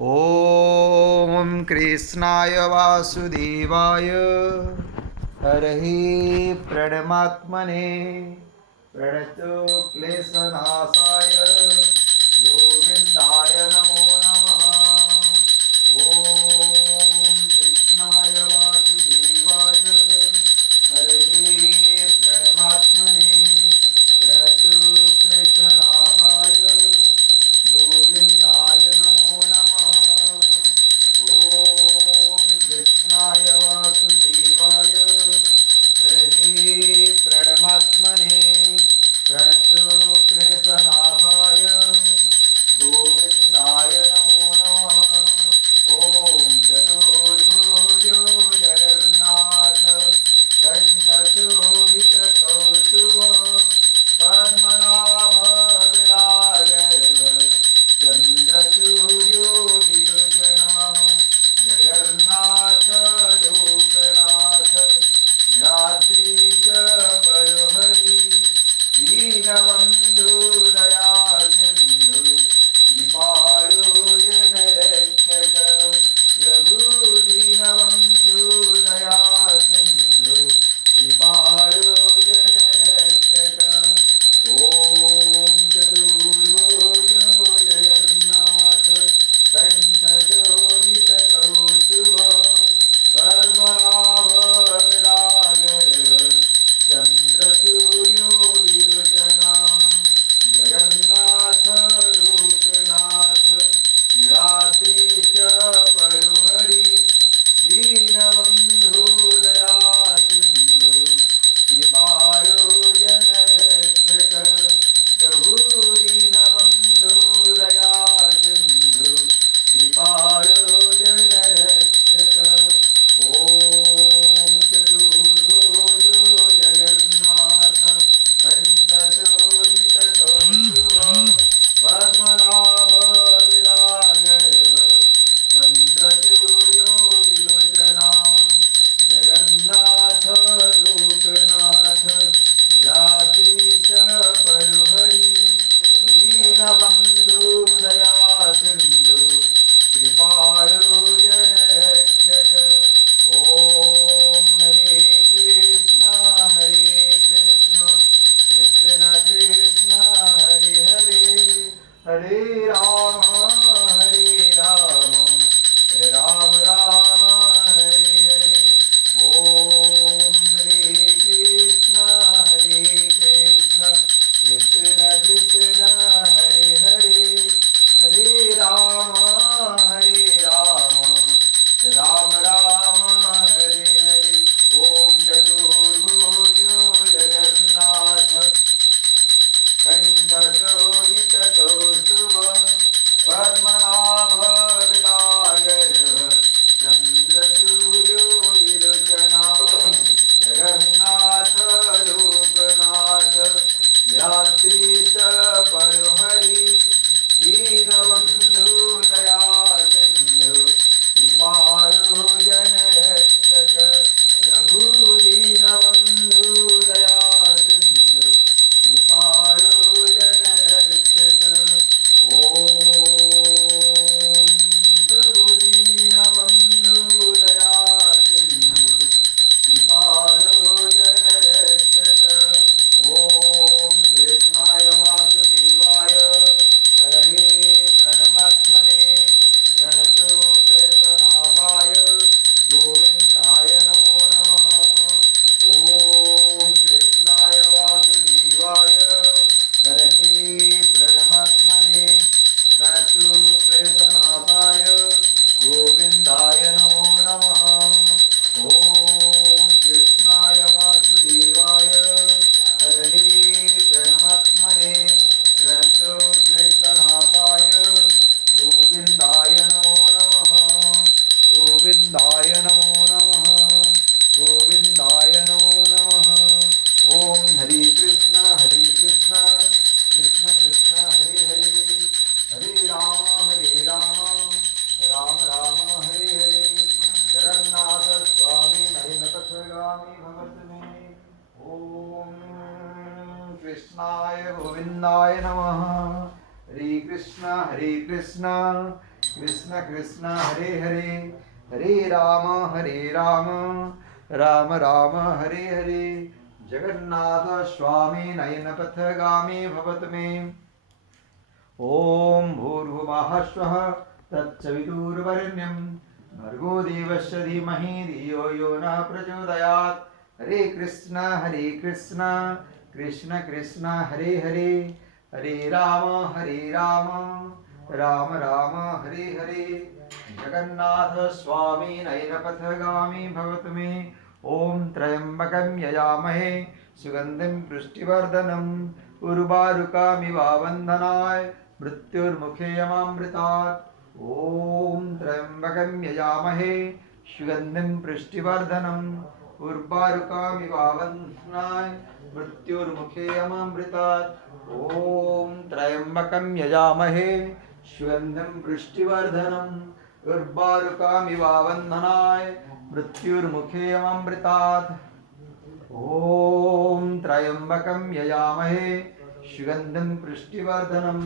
ॐ कृष्णाय वासुदेवाय हरहि प्रणमात्मने प्रणतो क्लेशनाशाय गोविन्दाय नमो नमः। ॐ कृष्णाय वासुदेवाय हरहि प्रणमात्मने प्रणतो क्लेशनाशाय गोविन्दाय नमो नमः। ॐ कृष्णाय वासुदेवाय हरहि प्रणमात्मने प्रणतो क्लेशनाशाय गोविन्दाय नमो नमः। ॐ चतुर्भुजो जगन्नाथ कण्ठशोभितकौस्तुभ पद्मनाभ विराजय चन्द्रसूर्यो विलोचना जगन्नाथ लोकनाथ नीलाद्रीश परोहरि दीनबन्धु दया सिन्धु कृपालो जनरक्षक प्रभु दीनबन्धु दया सिन्धु कृपालो जनरक्षक। ॐ चतुर्भुजो जगन्नाथ कण्ठशोभितकौस्तुभ पद्मनाभ विराजय चन्द्रसूर्यो विलोचना जगन्नाथ लोकनाथ नीलाद्रीश परोहरि दीनबन्धु दया सिन्धु कृपालो जनरक्षक प्रभु दीनबन्धु दया सिन्धु कृपालो जनरक्षक। ॐ चतुर्भुजो जगन्नाथ कण्ठशोभितकौस्तुभ पद्मनाभ विराजय चन्द्रसूर्यो विलोचना जगन्नाथ लोकनाथ नीलाद्रीश परोहरि दीनबन्धु दया सिन्धु कृपालो जनरक्षक। ॐ हरे कृष्ण कृष्ण कृष्ण हरे हरे हरे राम राम राम हरे हरे। ॐ हरे कृष्ण कृष्ण कृष्ण हरे हरे हरे राम राम राम हरे हरे। ॐ चतुर्भुजो जगन्नाथ कण्ठशोभितकौस्तुभ पद्मनाभ विराजय चन्द्रसूर्यो विलोचना जगन्नाथ लोकनाथ नीलाद्रीश परोहरि दीनबन्धु दया सिन्धु कृपालो जनरक्षक प्रभु दीनबन्धु दया सिन्धु कृपालो जनरक्षक। ॐ प्रभु दीनबन्धु दया सिन्धु कृपालो जनरक्षक। ॐ कृष्णाय वासुदेवाय हरहि प्रणमात्मने प्रणतो क्लेशनाशाय गोविन्दाय नमो नमः। ॐ कृष्णाय वासुदेवाय हरहि प्रणमात्मने प्रणतो क्लेशनाशाय गोविन्दाय नमो नमः। ॐ कृष्णाय वासुदेवाय हरहि प्रणमात्मने प्रणतो क्लेशनाशाय गोविन्दाय नमो नमः गोविन्दाय नमो नमः गोविन्दाय नमो नमः। ॐ हरे कृष्ण कृष्ण कृष्ण हरे हरे हरे राम राम राम हरे हरे। जगन्नाथ स्वामी नयनपथगामी भगवत मे। ॐ कृष्णाय गोविन्दाय नमः। हरे कृष्ण कृष्ण कृष्ण हरे हरे हरे राम राम राम हरे हरे जगन्नाथ स्वामी नयनपथगामी भवतु मे ॐ भूर्भुवः स्वः तत्सवितुर्वरेण्यं भर्गो देवस्य धीमहि धियो यो न प्रचोदयात् हरे कृष्ण कृष्ण कृष्ण हरे हरे हरे राम राम राम हरे हरे जगन्नाथ स्वामी नयनपथगामी भवतु मे ॐ त्र्यम्बकं यजामहे सुगन्धिं पुष्टिवर्धनम् उर्वारुकमिवावन्धनाय मृत्युर्मुखे यमामृतात् ॐ त्र्यम्बकं यजामहे सुगन्धिं पुष्टिवर्धनम् उर्वारुकमिवावन्धनाय मृत्युर्मुखे यमामृतात् ॐ त्र्यम्बकं यजामहे सुगन्धिं पुष्टिवर्धनम् उर्वारुकमिवावन्धनाय मृत्युर्मुखे यमामृतात् ॐ त्र्यम्बकं यजामहे सुगन्धिं पुष्टिवर्धनम्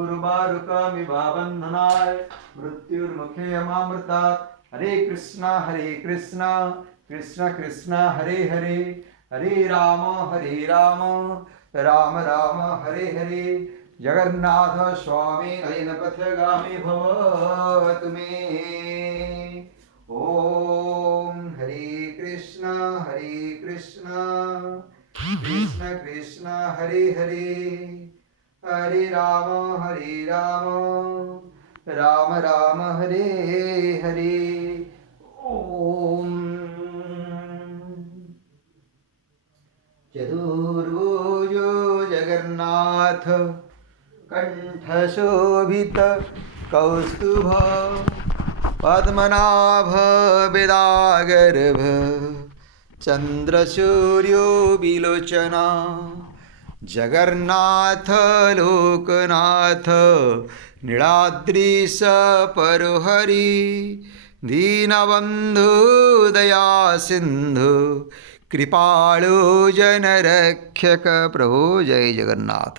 उर्वारुकमिवावन्धनाय मृत्युर्मुखे यमामृतात् हरे कृष्ण कृष्ण कृष्ण हरे हरे हरे राम राम राम हरे हरे जगन्नाथ स्वामी नयनपथगामी भवतु मे ॐ हरे कृष्ण कृष्ण कृष्ण हरे हरे हरे राम राम राम हरे हरे ॐ चतुर्भुजो जगन्नाथ कंठशोभित कौस्तुभ पद्मनाभ वेदागर्भ चंद्रसूर्यो विलोचना जगन्नाथ लोकनाथ नीलाद्रीश परोहरि दीनबन्धु दया सिंधु कृपाळु जनरक्षक प्रभो जय जगन्नाथ।